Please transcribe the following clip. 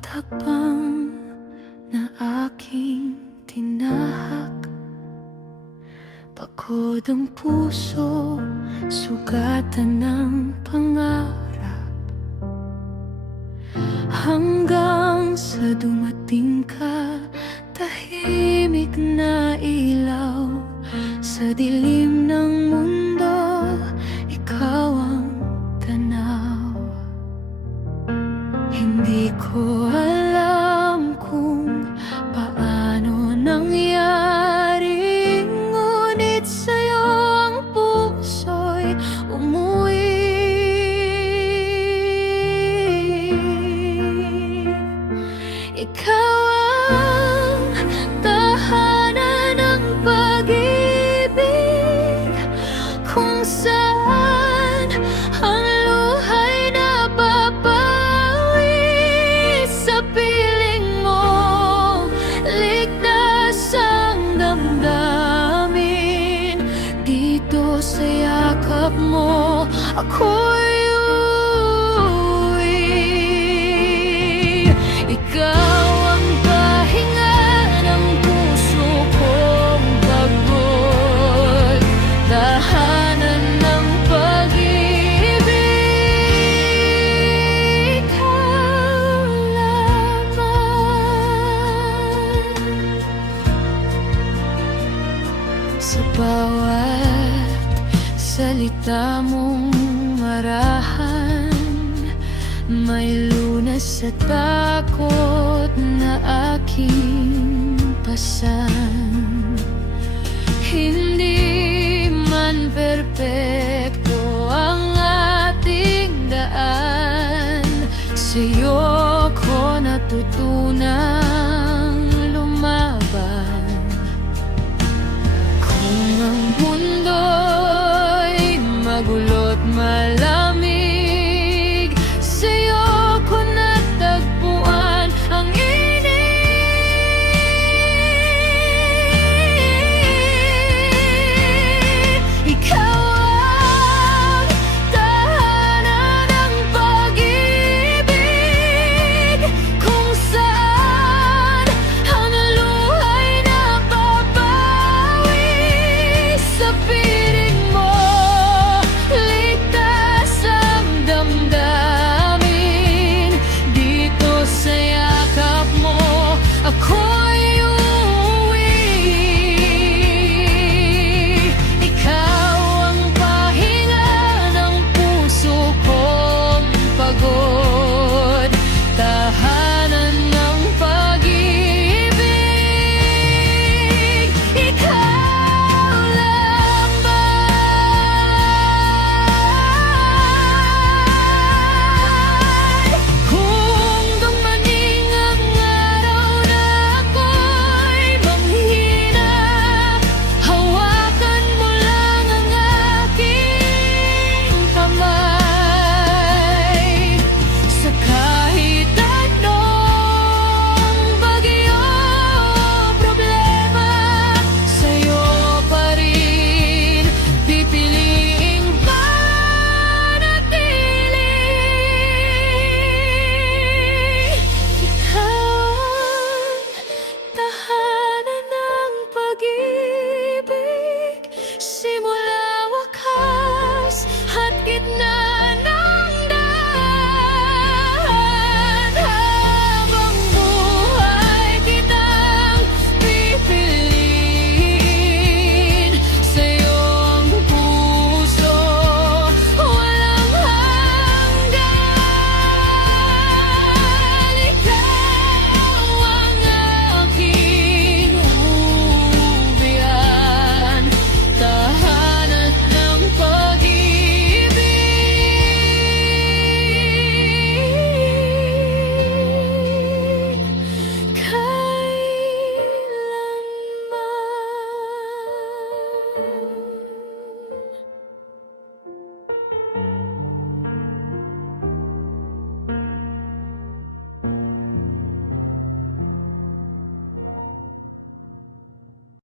bawat hakbang na aking tinahak, pagod ang puso, sugatan ng pangarap, hanggang sa dumating ka, tahimik na ilaw sa dilim ng mundo, ikaw ang tanaw. Hindi ko alam kung paano nangyari, ngunit sa'yo ang puso'y umuwi. Ikaw ang tahanan ng pag-ibig, kung saan ang luha'y nababawi. Sa piling mo, ligtas ang damdamin. Dito sa yakap mo, ako'y uwi. Ikaw ang pahinga ng puso kong pagod, tahanan ng pag-ibig. Ikaw lamang. Sa bawat salita mong marahan, may lunas at takot na aking pasan. Hindi man perpekto ang ating daan, sa'yo ko natutunan